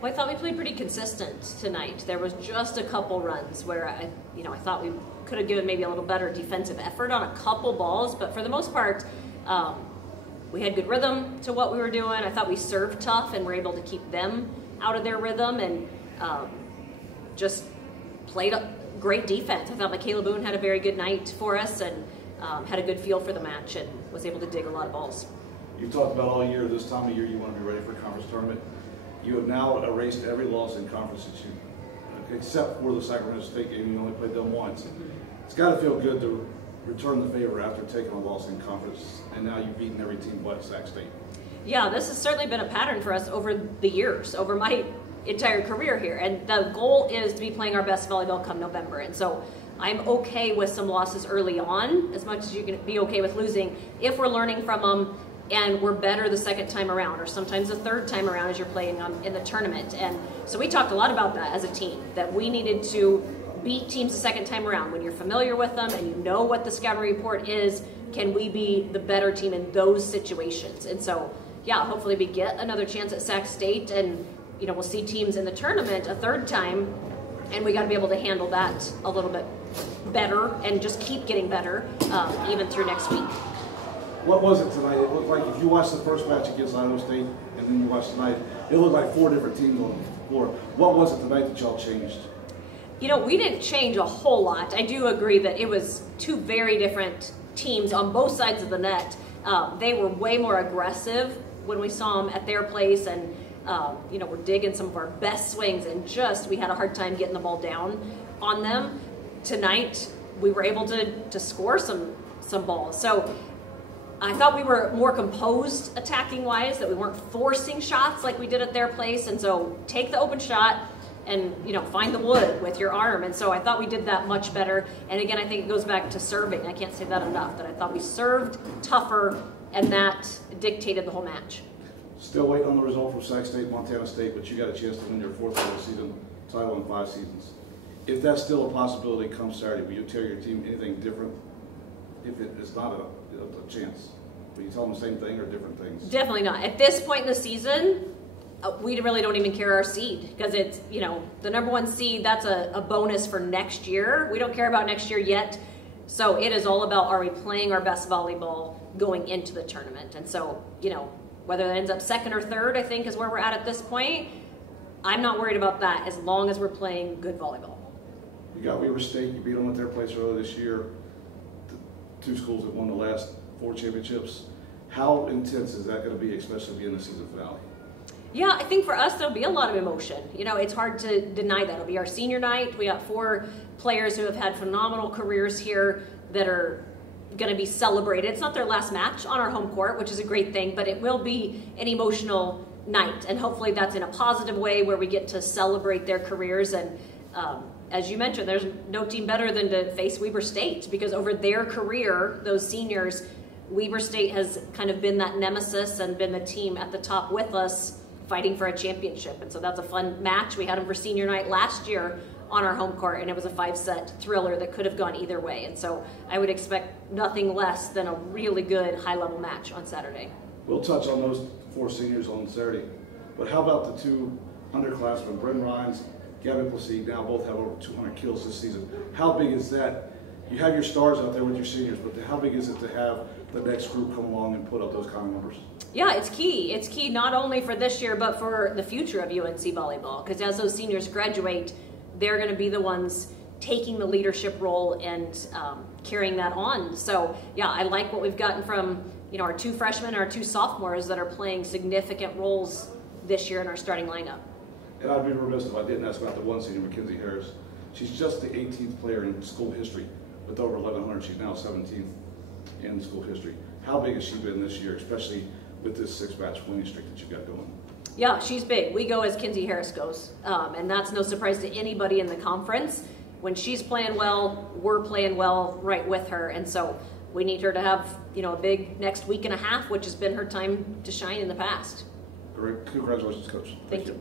Well, I thought we played pretty consistent tonight. There was just a couple runs where I thought we could have given maybe a little better defensive effort on a couple balls, but for the most part, we had good rhythm to what we were doing. I thought we served tough and were able to keep them out of their rhythm and just played a great defense. I thought Michaela Boone had a very good night for us and had a good feel for the match and was able to dig a lot of balls. You talked about all year, this time of year, you want to be ready for a conference tournament. You have now erased every loss in conference that you, except for the Sacramento State game, you only played them once. It's got to feel good to return the favor after taking a loss in conference, and now you've beaten every team but Sac State. Yeah, this has certainly been a pattern for us over the years, over my entire career here, and the goal is to be playing our best volleyball come November, and so I'm okay with some losses early on, as much as you can be okay with losing, if we're learning from them and we're better the second time around, or sometimes the third time around as you're playing them in the tournament. And so we talked a lot about that as a team, that we needed to beat teams the second time around. When you're familiar with them and you know what the scouting report is, can we be the better team in those situations? And so, yeah, hopefully we get another chance at Sac State, and we'll see teams in the tournament a third time, and we got to be able to handle that a little bit better and just keep getting better even through next week. What was it tonight? It looked like, if you watched the first match against Idaho State and then you watched tonight, it looked like 4 different teams on the floor. What was it tonight that y'all changed? We didn't change a whole lot. I do agree that it was 2 very different teams on both sides of the net. They were way more aggressive when we saw them at their place, and we're digging some of our best swings, and we had a hard time getting the ball down on them. Tonight, we were able to score some balls. So I thought we were more composed attacking-wise, that we weren't forcing shots like we did at their place, and so take the open shot and find the wood with your arm. And so I thought we did that much better. And again, I think it goes back to serving. I can't say that enough, that I thought we served tougher, and that dictated the whole match. Still waiting on the result from Sac State, Montana State, but you got a chance to win your 4th regular season title in 5 seasons. If that's still a possibility come Saturday, will you tell your team anything different? If it is not a chance, will you tell them the same thing or different things? Definitely not. At this point in the season, we really don't even care our seed, because it's, the number 1 seed, that's a bonus for next year. We don't care about next year yet. So it is all about, are we playing our best volleyball going into the tournament? And so, whether that ends up 2nd or 3rd, I think is where we're at this point. I'm not worried about that as long as we're playing good volleyball. You got Weber State, you beat them at their place earlier this year. The 2 schools that won the last 4 championships. How intense is that going to be, especially being the season finale? Yeah, I think for us there'll be a lot of emotion. It's hard to deny that. It'll be our senior night. We got 4 players who have had phenomenal careers here that are going to be celebrated. It's not their last match on our home court, which is a great thing, but it will be an emotional night, and hopefully that's in a positive way where we get to celebrate their careers. And as you mentioned, there's no team better than to face Weber State, because over their career, those seniors, Weber State has kind of been that nemesis and been the team at the top with us fighting for a championship. And so that's a fun match. We had them for senior night last year on our home court, and it was a 5-set thriller that could have gone either way. And so I would expect nothing less than a really good high-level match on Saturday. We'll touch on those 4 seniors on Saturday, but how about the 2 underclassmen, Bryn Rhines, Gabby Placide, now both have over 200 kills this season. How big is that? You have your stars out there with your seniors, but how big is it to have the next group come along and put up those kind of numbers? Yeah, it's key. It's key not only for this year, but for the future of UNC volleyball, because as those seniors graduate, they're going to be the ones taking the leadership role and carrying that on. So, yeah, I like what we've gotten from our 2 freshmen and our 2 sophomores that are playing significant roles this year in our starting lineup. And I'd be remiss if I didn't ask about the 1 senior, Mackenzie Harris. She's just the 18th player in school history with over 1,100. She's now 17th in school history. How big has she been this year, especially with this 6-match winning streak that you've got going? Yeah, she's big. We go as Kinsey Harris goes, and that's no surprise to anybody in the conference. When she's playing well, we're playing well right with her, and so we need her to have a big next week and a half, which has been her time to shine in the past. Great. Congratulations, Coach. Thank you.